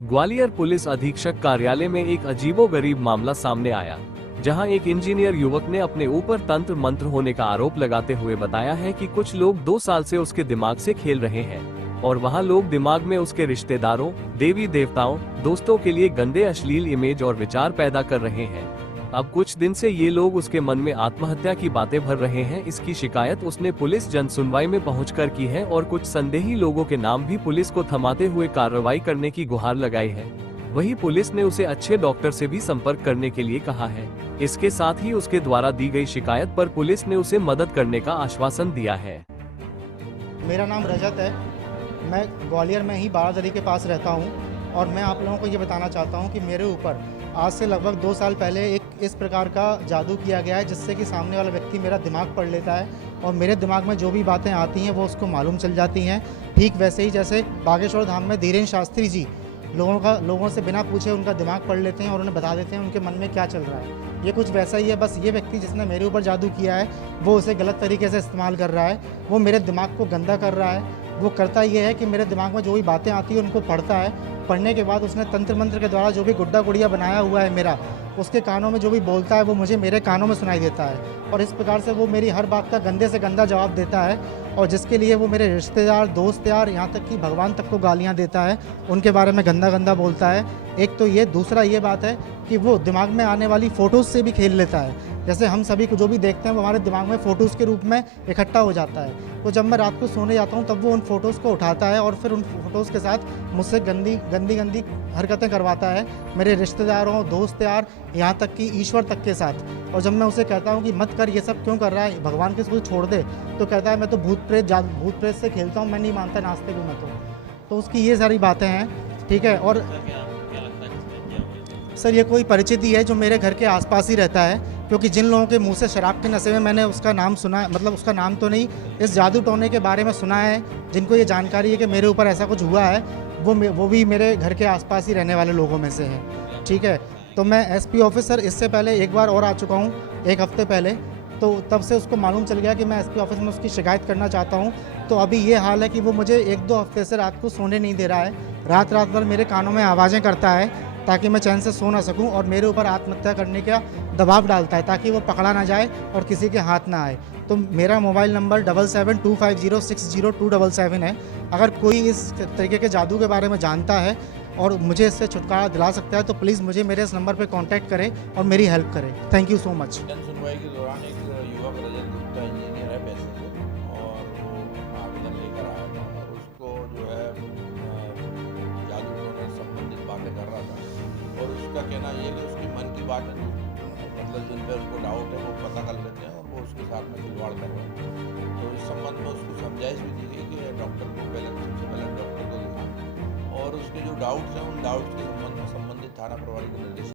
Gwalior police अधीक्षक कार्यालय में एक अजीबोगरीब मामला सामने आया, जहां एक इंजीनियर युवक ने अपने ऊपर तंत्र मंत्र होने का आरोप लगाते हुए बताया है कि कुछ लोग 2 साल से उसके दिमाग से खेल रहे हैं और वहां लोग दिमाग में उसके रिश्तेदारों, देवी देवताओं, दोस्तों के लिए गंदे अश्लील इमेज और विचार पैदा कर रहे हैं। अब कुछ दिन से ये लोग उसके मन में आत्महत्या की बातें भर रहे हैं। इसकी शिकायत उसने पुलिस जनसुनवाई में पहुंचकर की है और कुछ संदेही लोगों के नाम भी पुलिस को थमाते हुए कार्रवाई करने की गुहार लगाई है। वहीं पुलिस ने उसे अच्छे डॉक्टर से भी संपर्क करने के लिए कहा है। इसके साथ ही उसके द्वारा दी गई शिकायत पर पुलिस ने उसे मदद करने का आश्वासन दिया है। मेरा नाम रजत है। मैं ग्वालियर में ही बारादरी के पास रहता हूँ और मैं आप लोगों को ये बताना चाहता हूँ कि मेरे ऊपर आज से लगभग 2 साल पहले एक इस प्रकार का जादू किया गया है, जिससे कि सामने वाला व्यक्ति मेरा दिमाग पढ़ लेता है और मेरे दिमाग में जो भी बातें आती हैं वो उसको मालूम चल जाती हैं। ठीक वैसे ही जैसे बागेश्वर धाम में धीरेन्द्र शास्त्री जी लोगों से बिना पूछे उनका दिमाग पढ़ लेते हैं और उन्हें बता देते हैं उनके मन में क्या चल रहा है। ये कुछ वैसा ही है, बस ये व्यक्ति जिसने मेरे ऊपर जादू किया है वो उसे गलत तरीके से इस्तेमाल कर रहा है। वो मेरे दिमाग को गंदा कर रहा है। वो करता ये है कि मेरे दिमाग में जो भी बातें आती हैं उनको पढ़ता है। पढ़ने के बाद उसने तंत्र मंत्र के द्वारा जो भी गुड्डा गुड़िया बनाया हुआ है मेरा, उसके कानों में जो भी बोलता है वो मुझे मेरे कानों में सुनाई देता है और इस प्रकार से वो मेरी हर बात का गंदे से गंदा जवाब देता है और जिसके लिए वो मेरे रिश्तेदार, दोस्त यार, यहाँ तक कि भगवान तक को गालियाँ देता है, उनके बारे में गंदा गंदा बोलता है। एक तो ये, दूसरा ये बात है कि वो दिमाग में आने वाली फ़ोटोज़ से भी खेल लेता है। जैसे हम सभी को जो भी देखते हैं वो हमारे दिमाग में फ़ोटोज़ के रूप में इकट्ठा हो जाता है। तो जब मैं रात को सोने जाता हूँ तब वो उन फ़ोटोज़ को उठाता है और फिर उन फ़ोटोज़ के साथ मुझसे गंदी हरकतें करवाता है मेरे रिश्तेदारों, दोस्त यार, यहाँ तक कि ईश्वर तक के साथ। और जब मैं उसे कहता हूँ कि मत कर, ये सब क्यों कर रहा है, भगवान के इसको छोड़ दे, तो कहता है मैं तो भूत प्रेत से खेलता हूँ, मैं नहीं मानता, नाचते भी मैं तो उसकी ये सारी बातें हैं। ठीक है। और सर ये कोई परिचित ही है जो मेरे घर के आसपास ही रहता है, क्योंकि जिन लोगों के मुंह से शराब के नशे में मैंने उसका नाम सुना है, मतलब उसका नाम तो नहीं, इस जादू टोने के बारे में सुना है, जिनको ये जानकारी है कि मेरे ऊपर ऐसा कुछ हुआ है, वो भी मेरे घर के आसपास ही रहने वाले लोगों में से हैं। ठीक है। तो मैं एसपी ऑफिस सर इससे पहले एक बार और आ चुका हूँ, 1 हफ्ते पहले, तो तब से उसको मालूम चल गया कि मैं एसपी ऑफिस में उसकी शिकायत करना चाहता हूँ। तो अभी ये हाल है कि वो मुझे 1-2 हफ्ते से रात को सोने नहीं दे रहा है। रात भर मेरे कानों में आवाज़ें करता है ताकि मैं चैन से सो ना सकूं और मेरे ऊपर आत्महत्या करने का दबाव डालता है ताकि वो पकड़ा ना जाए और किसी के हाथ ना आए। तो मेरा मोबाइल नंबर 7725060277 है। अगर कोई इस तरीके के जादू के बारे में जानता है और मुझे इससे छुटकारा दिला सकता है तो प्लीज़ मुझे मेरे इस नंबर पर कॉन्टैक्ट करें और मेरी हेल्प करें। Thank you so much. जन सुनवाई के दौरान एक युवक रजत गुप्ता इंजीनियर है पैसे से, और वो आवेदन लेकर आया था और उसको जो है जादू टोने से संबंधित बातें कर रहा था और उसका कहना ये है कि उसके मन की बात है, मतलब जिन पर उसको डाउट है वो पता कर लेते हैं और वो उसके साथ में खिलवाड़ कर रहे हैं। तो इस संबंध में उसको समझाइश भी दी गई कि डॉक्टर को सबसे पहले डॉक्टर को दिखाएं और उसके जो डाउट्स हैं उन डाउट्स के संबंध में संबंधित थाना प्रभारी को निर्देश